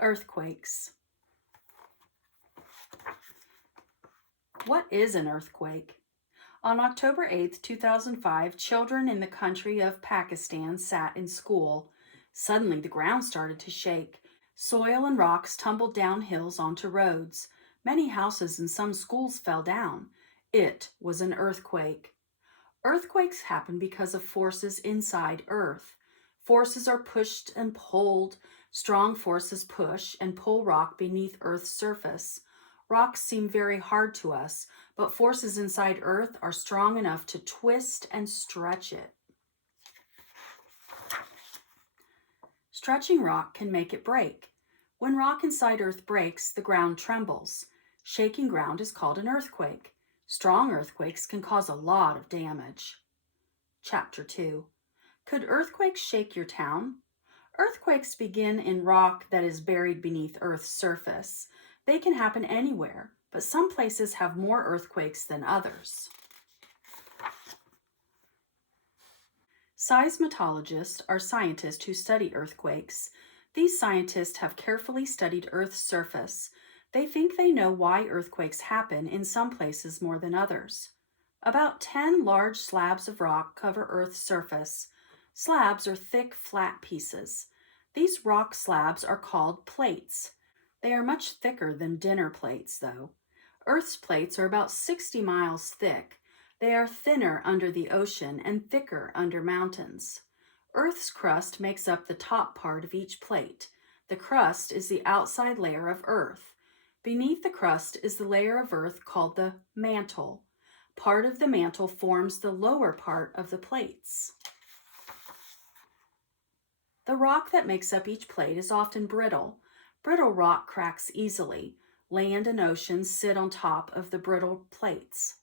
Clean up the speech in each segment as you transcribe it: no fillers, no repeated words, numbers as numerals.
Earthquakes. What is an earthquake? On October 8, 2005, children in the country of Pakistan sat in school. Suddenly, the ground started to shake. Soil and rocks tumbled down hills onto roads. Many houses and some schools fell down. It was an earthquake. Earthquakes happen because of forces inside Earth. Forces are pushed and pulled. Strong forces push and pull rock beneath Earth's surface. Rocks seem very hard to us, but forces inside Earth are strong enough to twist and stretch it. Stretching rock can make it break. When rock inside Earth breaks, the ground trembles. Shaking ground is called an earthquake. Strong earthquakes can cause a lot of damage. Chapter 2. Could earthquakes shake your town? Earthquakes begin in rock that is buried beneath Earth's surface. They can happen anywhere, but some places have more earthquakes than others. Seismologists are scientists who study earthquakes. These scientists have carefully studied Earth's surface. They think they know why earthquakes happen in some places more than others. About 10 large slabs of rock cover Earth's surface. Slabs are thick, flat pieces. These rock slabs are called plates. They are much thicker than dinner plates, though. Earth's plates are about 60 miles thick. They are thinner under the ocean and thicker under mountains. Earth's crust makes up the top part of each plate. The crust is the outside layer of Earth. Beneath the crust is the layer of Earth called the mantle. Part of the mantle forms the lower part of the plates. The rock that makes up each plate is often brittle. Brittle rock cracks easily. Land and oceans sit on top of the brittle plates.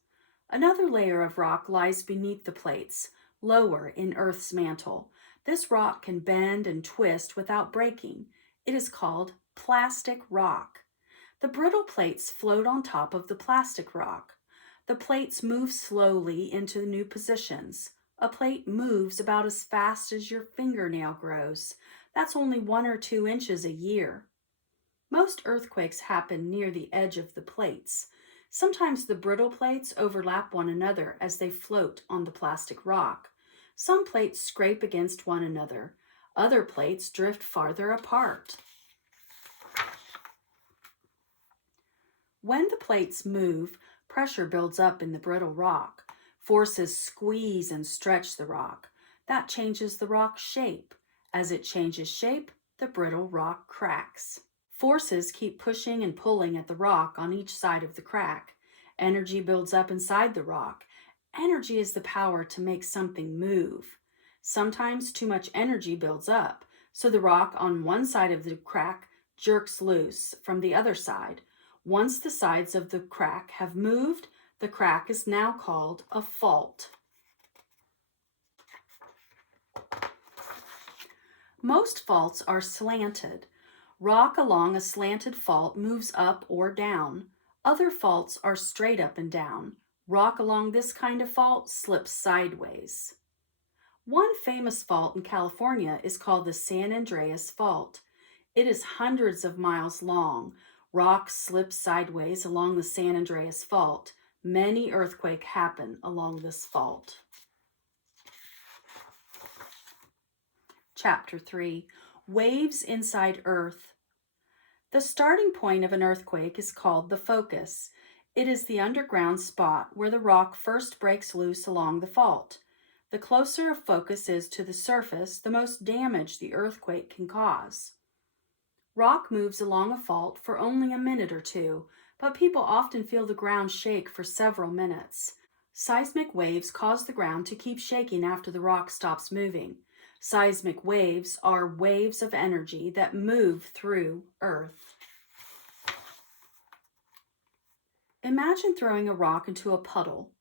Another layer of rock lies beneath the plates, lower in Earth's mantle. This rock can bend and twist without breaking. It is called plastic rock. The brittle plates float on top of the plastic rock. The plates move slowly into new positions. A plate moves about as fast as your fingernail grows. That's only 1 or 2 inches a year. Most earthquakes happen near the edge of the plates. Sometimes the brittle plates overlap one another as they float on the plastic rock. Some plates scrape against one another. Other plates drift farther apart. When the plates move, pressure builds up in the brittle rock. Forces squeeze and stretch the rock. That changes the rock's shape. As it changes shape, the brittle rock cracks. Forces keep pushing and pulling at the rock on each side of the crack. Energy builds up inside the rock. Energy is the power to make something move. Sometimes too much energy builds up, so the rock on one side of the crack jerks loose from the other side. Once the sides of the crack have moved, the crack is now called a fault. Most faults are slanted. Rock along a slanted fault moves up or down. Other faults are straight up and down. Rock along this kind of fault slips sideways. One famous fault in California is called the San Andreas Fault. It is hundreds of miles long. Rock slips sideways along the San Andreas Fault. Many earthquakes happen along this fault. Chapter 3. Waves inside Earth. The starting point of an earthquake is called the focus. It is the underground spot where the rock first breaks loose along the fault. The closer a focus is to the surface, the most damage the earthquake can cause. Rock moves along a fault for only a minute or two, but people often feel the ground shake for several minutes. Seismic waves cause the ground to keep shaking after the rock stops moving. Seismic waves are waves of energy that move through Earth. Imagine throwing a rock into a puddle.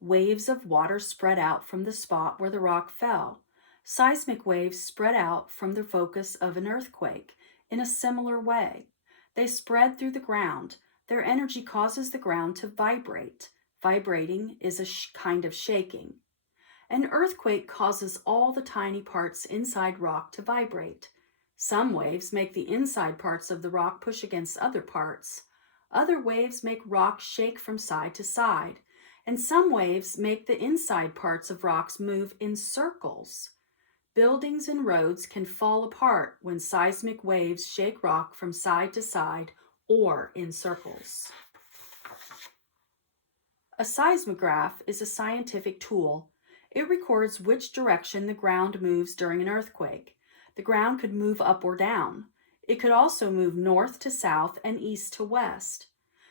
Waves of water spread out from the spot where the rock fell. Seismic waves spread out from the focus of an earthquake in a similar way. They spread through the ground. Their energy causes the ground to vibrate. Vibrating is a kind of shaking. An earthquake causes all the tiny parts inside rock to vibrate. Some waves make the inside parts of the rock push against other parts. Other waves make rock shake from side to side. And some waves make the inside parts of rocks move in circles. Buildings and roads can fall apart when seismic waves shake rock from side to side or in circles. A seismograph is a scientific tool. It records which direction the ground moves during an earthquake. The ground could move up or down. It could also move north to south and east to west.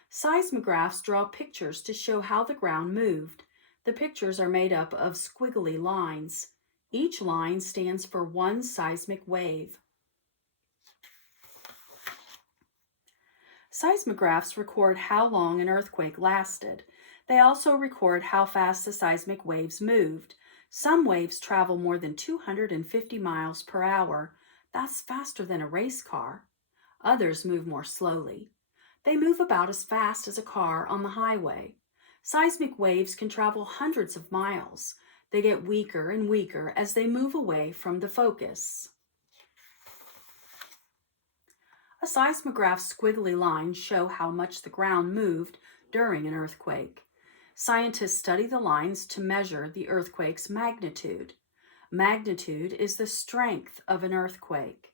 Seismographs draw pictures to show how the ground moved. The pictures are made up of squiggly lines. Each line stands for one seismic wave. Seismographs record how long an earthquake lasted. They also record how fast the seismic waves moved. Some waves travel more than 250 miles per hour. That's faster than a race car. Others move more slowly. They move about as fast as a car on the highway. Seismic waves can travel hundreds of miles. They get weaker and weaker as they move away from the focus. A seismograph's squiggly lines show how much the ground moved during an earthquake. Scientists study the lines to measure the earthquake's magnitude. Magnitude is the strength of an earthquake.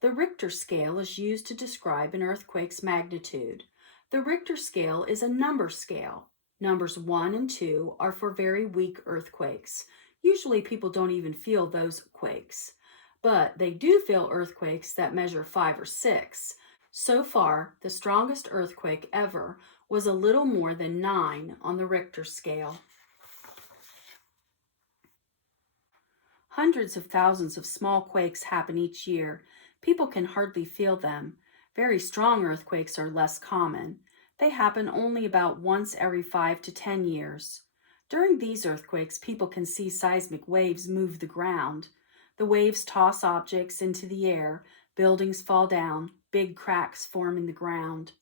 The Richter scale is used to describe an earthquake's magnitude. The Richter scale is a number scale. Numbers 1 and 2 are for very weak earthquakes. Usually people don't even feel those quakes, but they do feel earthquakes that measure 5 or 6. So far, the strongest earthquake ever was a little more than 9 on the Richter scale. Hundreds of thousands of small quakes happen each year. People can hardly feel them. Very strong earthquakes are less common. They happen only about once every 5 to 10 years. During these earthquakes, people can see seismic waves move the ground. The waves toss objects into the air, buildings fall down, big cracks form in the ground.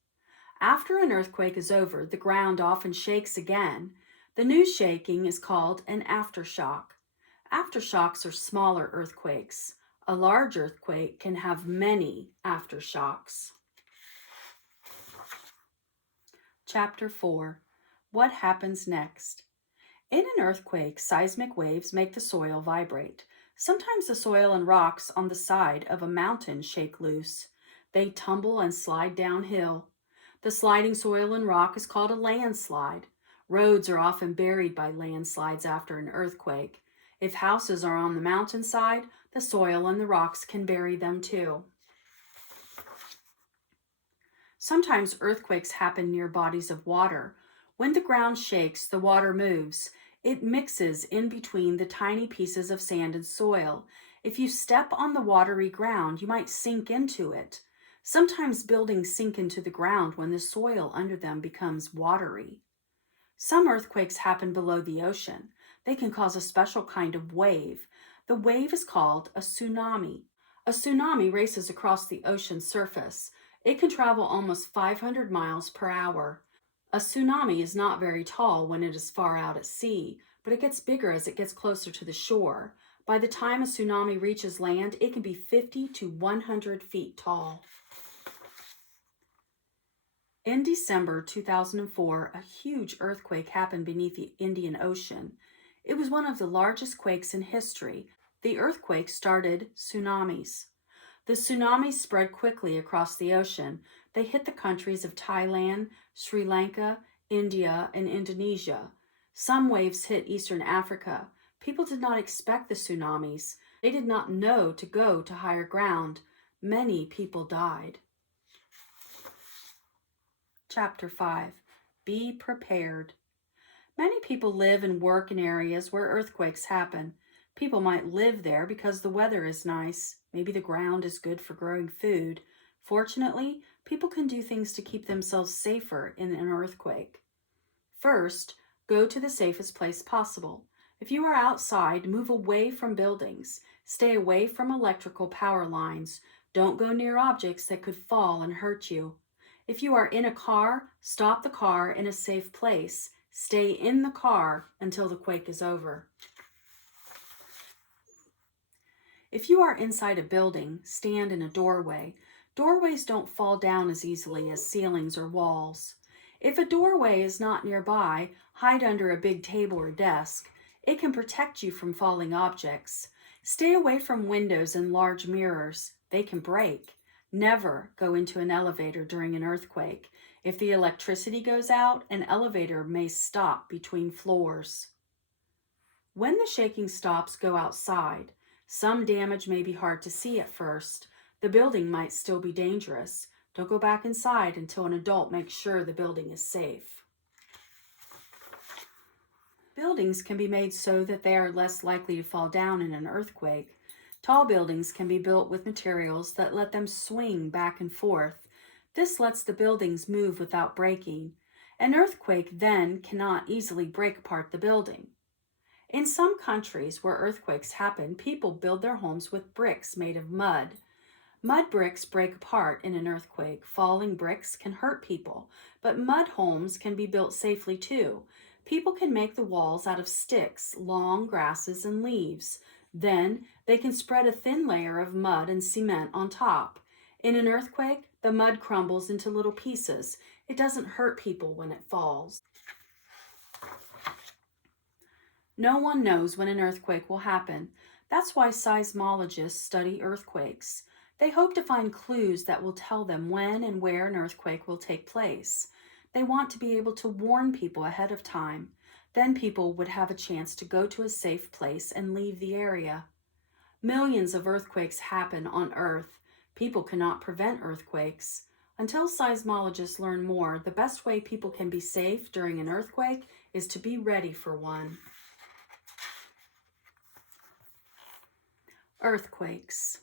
After an earthquake is over, the ground often shakes again. The new shaking is called an aftershock. Aftershocks are smaller earthquakes. A large earthquake can have many aftershocks. Chapter 4. What happens next? In an earthquake, seismic waves make the soil vibrate. Sometimes the soil and rocks on the side of a mountain shake loose. They tumble and slide downhill. The sliding soil and rock is called a landslide. Roads are often buried by landslides after an earthquake. If houses are on the mountainside, the soil and the rocks can bury them too. Sometimes earthquakes happen near bodies of water. When the ground shakes, the water moves. It mixes in between the tiny pieces of sand and soil. If you step on the watery ground, you might sink into it. Sometimes buildings sink into the ground when the soil under them becomes watery. Some earthquakes happen below the ocean. They can cause a special kind of wave. The wave is called a tsunami. A tsunami races across the ocean's surface. It can travel almost 500 miles per hour. A tsunami is not very tall when it is far out at sea, but it gets bigger as it gets closer to the shore. By the time a tsunami reaches land, it can be 50 to 100 feet tall. In December 2004, a huge earthquake happened beneath the Indian Ocean. It was one of the largest quakes in history. The earthquake started tsunamis. The tsunamis spread quickly across the ocean. They hit the countries of Thailand, Sri Lanka, India, and Indonesia. Some waves hit Eastern Africa. People did not expect the tsunamis. They did not know to go to higher ground. Many people died. Chapter 5. Be prepared. Many people live and work in areas where earthquakes happen. People might live there because the weather is nice. Maybe the ground is good for growing food. Fortunately, people can do things to keep themselves safer in an earthquake. First, go to the safest place possible. If you are outside, move away from buildings. Stay away from electrical power lines. Don't go near objects that could fall and hurt you. If you are in a car, stop the car in a safe place. Stay in the car until the quake is over. If you are inside a building, stand in a doorway. Doorways don't fall down as easily as ceilings or walls. If a doorway is not nearby, hide under a big table or desk. It can protect you from falling objects. Stay away from windows and large mirrors. They can break. Never go into an elevator during an earthquake. If the electricity goes out, an elevator may stop between floors. When the shaking stops, go outside. Some damage may be hard to see at first. The building might still be dangerous. Don't go back inside until an adult makes sure the building is safe. Buildings can be made so that they are less likely to fall down in an earthquake. Tall buildings can be built with materials that let them swing back and forth. This lets the buildings move without breaking. An earthquake then cannot easily break apart the building. In some countries where earthquakes happen, people build their homes with bricks made of mud. Mud bricks break apart in an earthquake. Falling bricks can hurt people, but mud homes can be built safely too. People can make the walls out of sticks, long grasses, and leaves. Then they can spread a thin layer of mud and cement on top. In an earthquake, the mud crumbles into little pieces. It doesn't hurt people when it falls. No one knows when an earthquake will happen. That's why seismologists study earthquakes. They hope to find clues that will tell them when and where an earthquake will take place. They want to be able to warn people ahead of time. Then people would have a chance to go to a safe place and leave the area. Millions of earthquakes happen on Earth. People cannot prevent earthquakes. Until seismologists learn more, the best way people can be safe during an earthquake is to be ready for one. Earthquakes.